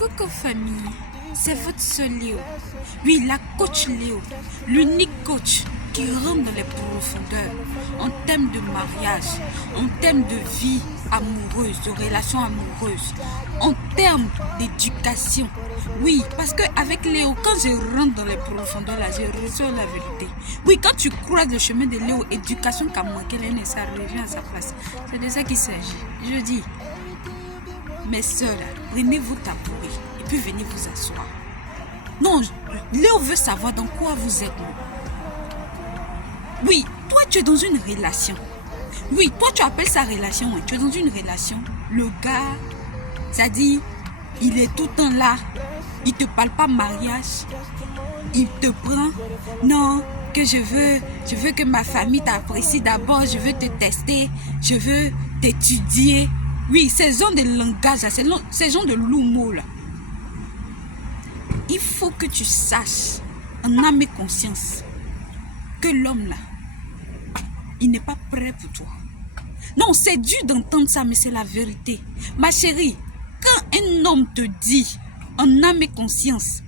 Coucou famille, c'est votre seul Léo. Oui, la coach Léo, l'unique coach qui rentre dans les profondeurs en termes de mariage, en termes de vie amoureuse, de relations amoureuses, en termes d'éducation. Oui, parce qu'avec Léo, quand je rentre dans les profondeurs, là, je reçois la vérité. Oui, quand tu croises le chemin de Léo, éducation qu'a manqué, ça revient à sa place. C'est de ça qu'il s'agit. Je dis, mes soeurs, prenez vos tabourets et puis venez vous asseoir. Non, Léo veut savoir dans quoi vous êtes. Oui, toi tu es dans une relation. Oui, toi tu appelles ça relation. Tu es dans une relation. Le gars, ça dit, il est tout le temps là. Il te parle pas mariage. Il te prend. Non, que je veux que ma famille t'apprécie d'abord. Je veux te tester. Je veux t'étudier. Oui, ces gens de langage, ces gens de l'humour là. Il faut que tu saches, en âme et conscience, que l'homme là, il n'est pas prêt pour toi. Non, c'est dur d'entendre ça, mais c'est la vérité. Ma chérie, quand un homme te dit, en âme et conscience,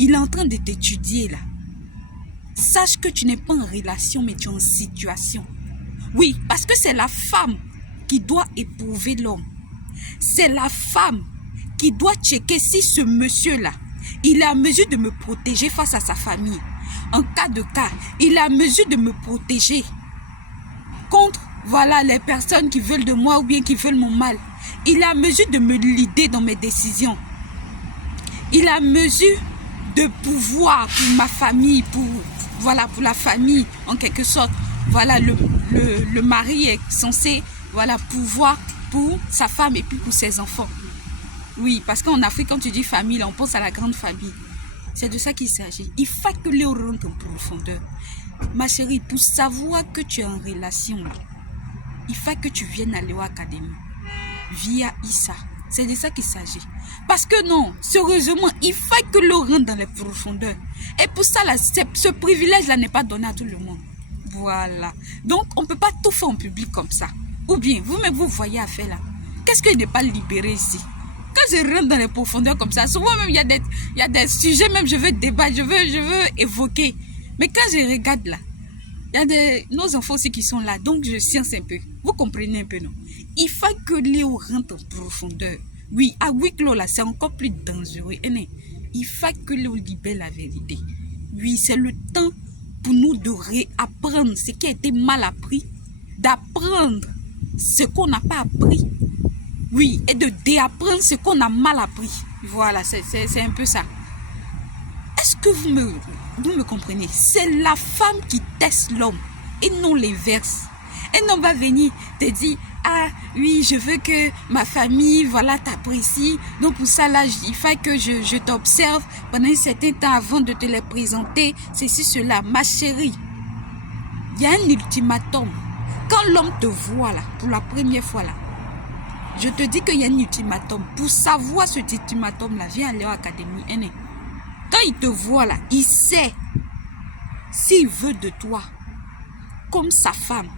il est en train de t'étudier là, sache que tu n'es pas en relation, mais tu es en situation. Oui, parce que c'est la femme qui doit éprouver l'homme. C'est la femme qui doit checker si ce monsieur-là, il est à mesure de me protéger face à sa famille. En cas de cas, il est à mesure de me protéger contre, voilà, les personnes qui veulent de moi ou bien qui veulent mon mal. Il est à mesure de me leader dans mes décisions. Il est à mesure de pouvoir pour ma famille, pour la famille, en quelque sorte. Voilà, le mari est censé, voilà, pouvoir pour sa femme et puis pour ses enfants. Oui, parce qu'en Afrique, quand tu dis famille, là, on pense à la grande famille. C'est de ça qu'il s'agit. Il faut que Léo rentre en profondeur. Ma chérie, pour savoir que tu es en relation, il faut que tu viennes à Léo Academy via Issa. C'est de ça qu'il s'agit. Parce que non, sérieusement, il faut que Léo rentre dans les profondeurs. Et pour ça, là, ce privilège-là n'est pas donné à tout le monde. Voilà. Donc, on ne peut pas tout faire en public comme ça. Ou bien, vous-même, vous voyez à faire là. Qu'est-ce que n'est pas libéré ici? Quand je rentre dans les profondeurs comme ça, souvent même, il y a des sujets, même je veux débattre, je veux évoquer. Mais quand je regarde là, il y a nos enfants aussi qui sont là. Donc, je science un peu. Vous comprenez un peu, non? Il faut que Léo rentre en profondeur. Oui, à huis clos là, c'est encore plus dangereux. Il faut que Léo libère la vérité. Oui, c'est le temps pour nous de réapprendre ce qui a été mal appris, d'apprendre ce qu'on n'a pas appris, oui, et de déapprendre ce qu'on a mal appris. Voilà, c'est un peu ça. Est-ce que vous me comprenez? C'est la femme qui teste l'homme et non l'inverse. Un homme va venir te dire, ah oui, je veux que ma famille, voilà, t'apprécie. Donc pour ça, là, il faut que je t'observe pendant un certain temps avant de te les présenter. Ceci, cela. Ma chérie, il y a un ultimatum. Quand l'homme te voit là, pour la première fois là, je te dis qu'il y a un ultimatum. Pour savoir cet ultimatum là, viens à Léo Academy. Quand il te voit là, il sait s'il veut de toi comme sa femme,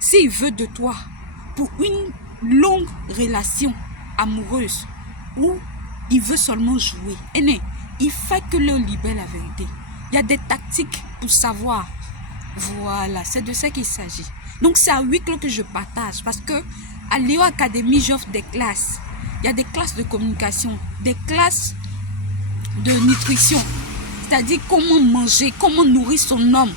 s'il veut de toi pour une longue relation amoureuse ou il veut seulement jouer. Il faut que Léo libère la vérité. Il y a des tactiques pour savoir. Voilà, c'est de ça qu'il s'agit. Donc c'est à huis clos que je partage parce que à Léo Academy, j'offre des classes. Il y a des classes de communication, des classes de nutrition. C'est-à-dire comment manger, comment nourrir son homme,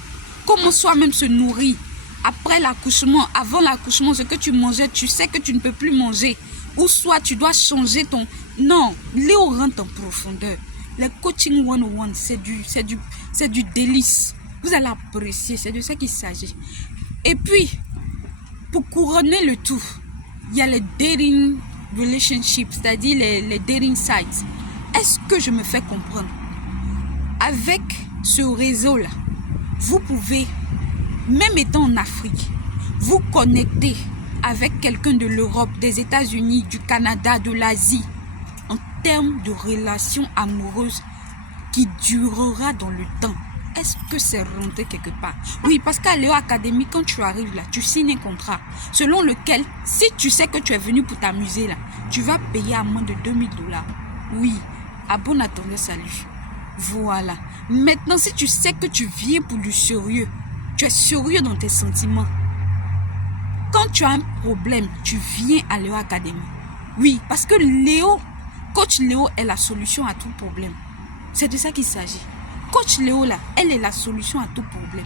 comment soi-même se nourrir. Après l'accouchement, avant l'accouchement, ce que tu mangeais, tu sais que tu ne peux plus manger. Ou soit tu dois changer ton... Non, Léo rentre en profondeur. Les coaching 101, c'est du délice. Vous allez apprécier, c'est de ça qu'il s'agit. Et puis, pour couronner le tout, il y a les dating relationships, c'est-à-dire les dating sites. Est-ce que je me fais comprendre? Avec ce réseau-là, vous pouvez, même étant en Afrique, vous connecter avec quelqu'un de l'Europe, des États-Unis, du Canada, de l'Asie, en termes de relations amoureuses qui durera dans le temps. Est-ce que c'est rentré quelque part? Oui, parce qu'à Léo Academy, quand tu arrives là, tu signes un contrat selon lequel, si tu sais que tu es venu pour t'amuser là, tu vas payer à moins de $2000. Oui, à bon attendeur, salut. Voilà. Maintenant, si tu sais que tu viens pour du sérieux, tu es sérieux dans tes sentiments. Quand tu as un problème, tu viens à Léo Academy. Oui, parce que Coach Léo est la solution à tout problème. C'est de ça qu'il s'agit. Coach Léo, là, elle est la solution à tout problème.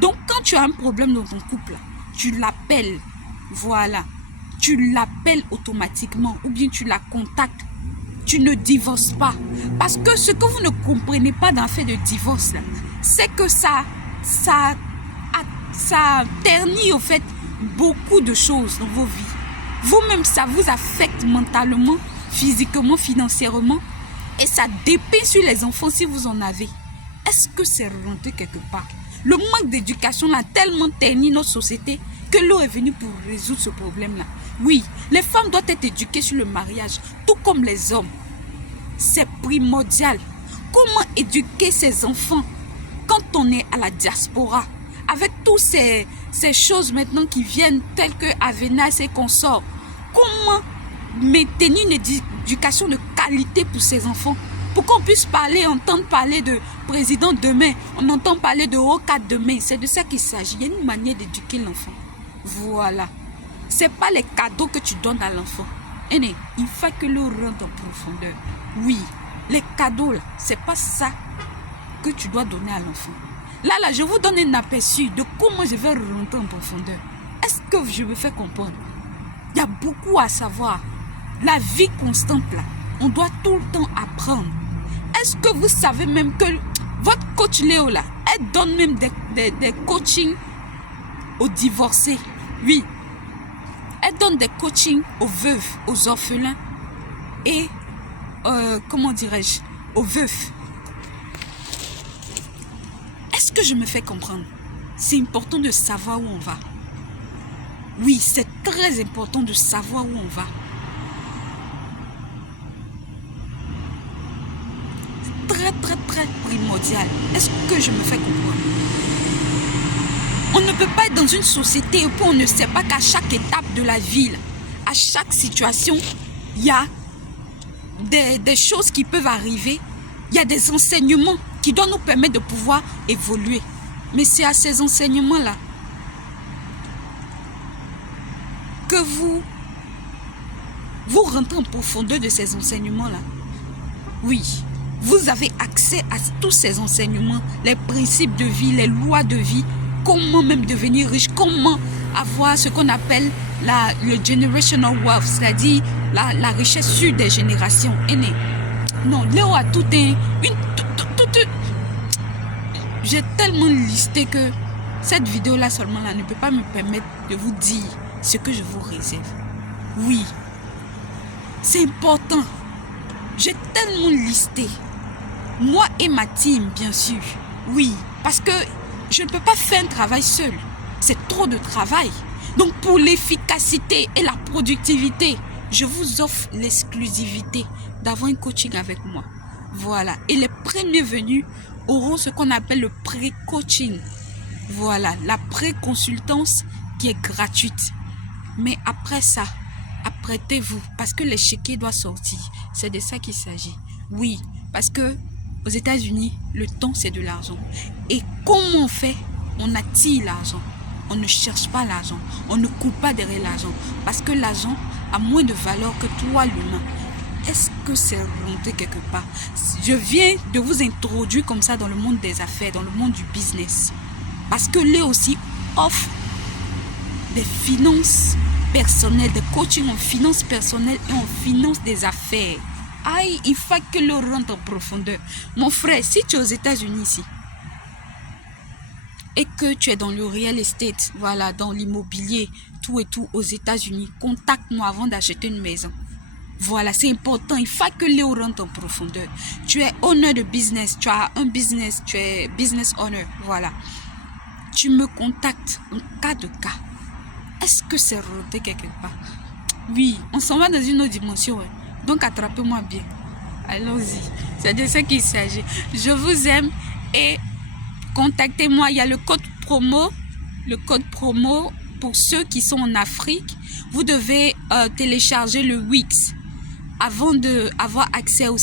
Donc, quand tu as un problème dans ton couple, tu l'appelles. Voilà. Tu l'appelles automatiquement ou bien tu la contactes. Tu ne divorces pas. Parce que ce que vous ne comprenez pas dans le fait de divorce, c'est que ça ternit au fait beaucoup de choses dans vos vies. Vous-même, ça vous affecte mentalement, physiquement, financièrement. Et ça dépeint sur les enfants si vous en avez. Est-ce que c'est rentré quelque part? Le manque d'éducation a tellement terni notre société que l'eau est venue pour résoudre ce problème-là. Oui, les femmes doivent être éduquées sur le mariage, tout comme les hommes. C'est primordial. Comment éduquer ses enfants quand on est à la diaspora? Avec toutes ces choses maintenant qui viennent, telles que Avenas et consorts. Comment maintenir une éducation de qualité pour ses enfants? Pour qu'on puisse entendre parler de président demain, on entend parler de haut cadre demain. C'est de ça qu'il s'agit. Il y a une manière d'éduquer l'enfant. Voilà. Ce n'est pas les cadeaux que tu donnes à l'enfant. Il faut que l'eau rentre en profondeur. Oui, les cadeaux, ce n'est pas ça que tu dois donner à l'enfant. Là, je vous donne un aperçu de comment je vais rentrer en profondeur. Est-ce que je me fais comprendre? Il y a beaucoup à savoir. La vie constante, là, on doit tout le temps apprendre. Est-ce que vous savez même que votre coach Léo, là, elle donne même des coachings aux divorcés? Oui. Elle donne des coachings aux veuves, aux orphelins et, comment dirais-je, aux veufs. Est-ce que je me fais comprendre? C'est important de savoir où on va. Oui, c'est très important de savoir où on va. C'est très, très, très primordial. Est-ce que je me fais comprendre? On ne peut pas être dans une société où on ne sait pas qu'à chaque étape de la vie, à chaque situation, il y a des choses qui peuvent arriver. Il y a des enseignements qui doivent nous permettre de pouvoir évoluer. Mais c'est à ces enseignements-là que vous rentrez en profondeur de ces enseignements-là. Oui, vous avez accès à tous ces enseignements, les principes de vie, les lois de vie, comment même devenir riche, comment avoir ce qu'on appelle le generational wealth, c'est-à-dire la richesse sur des générations aînées. Non, Léo a tout j'ai tellement listé que cette vidéo-là seulement là ne peut pas me permettre de vous dire ce que je vous réserve. Oui, c'est important. J'ai tellement listé. Moi et ma team, bien sûr. Oui, parce que je ne peux pas faire un travail seul. C'est trop de travail. Donc pour l'efficacité et la productivité, je vous offre l'exclusivité d'avoir un coaching avec moi. Voilà. Et les premiers venus auront ce qu'on appelle le pré-coaching. Voilà. La pré-consultance qui est gratuite. Mais après ça, apprêtez-vous parce que l'échiquier doit sortir. C'est de ça qu'il s'agit. Oui, parce que aux États-Unis, le temps c'est de l'argent. Et comment on fait? On attire l'argent. On ne cherche pas l'argent. On ne court pas derrière l'argent. Parce que l'argent a moins de valeur que toi, l'humain. Est-ce que c'est rentré quelque part? Je viens de vous introduire comme ça dans le monde des affaires, dans le monde du business. Parce que lui aussi offre des finances personnelles, des coachings en finances personnelles et en finances des affaires. Aïe, il faut que le rentre en profondeur. Mon frère, si tu es aux États-Unis ici, et que tu es dans le real estate, voilà, dans l'immobilier, tout et tout aux États-Unis, contacte-moi avant d'acheter une maison. Voilà, c'est important. Il faut que Léo rentre en profondeur. Tu es owner de business, tu as un business, tu es business owner, voilà. Tu me contactes en cas de cas. Est-ce que c'est rentré quelque part? Oui, on s'en va dans une autre dimension. Ouais. Donc attrapez-moi bien. Allons-y. C'est de ça qu'il s'agit. Je vous aime et contactez-moi. Il y a le code promo. Le code promo pour ceux qui sont en Afrique. Vous devez télécharger le Wix. avant d'avoir accès au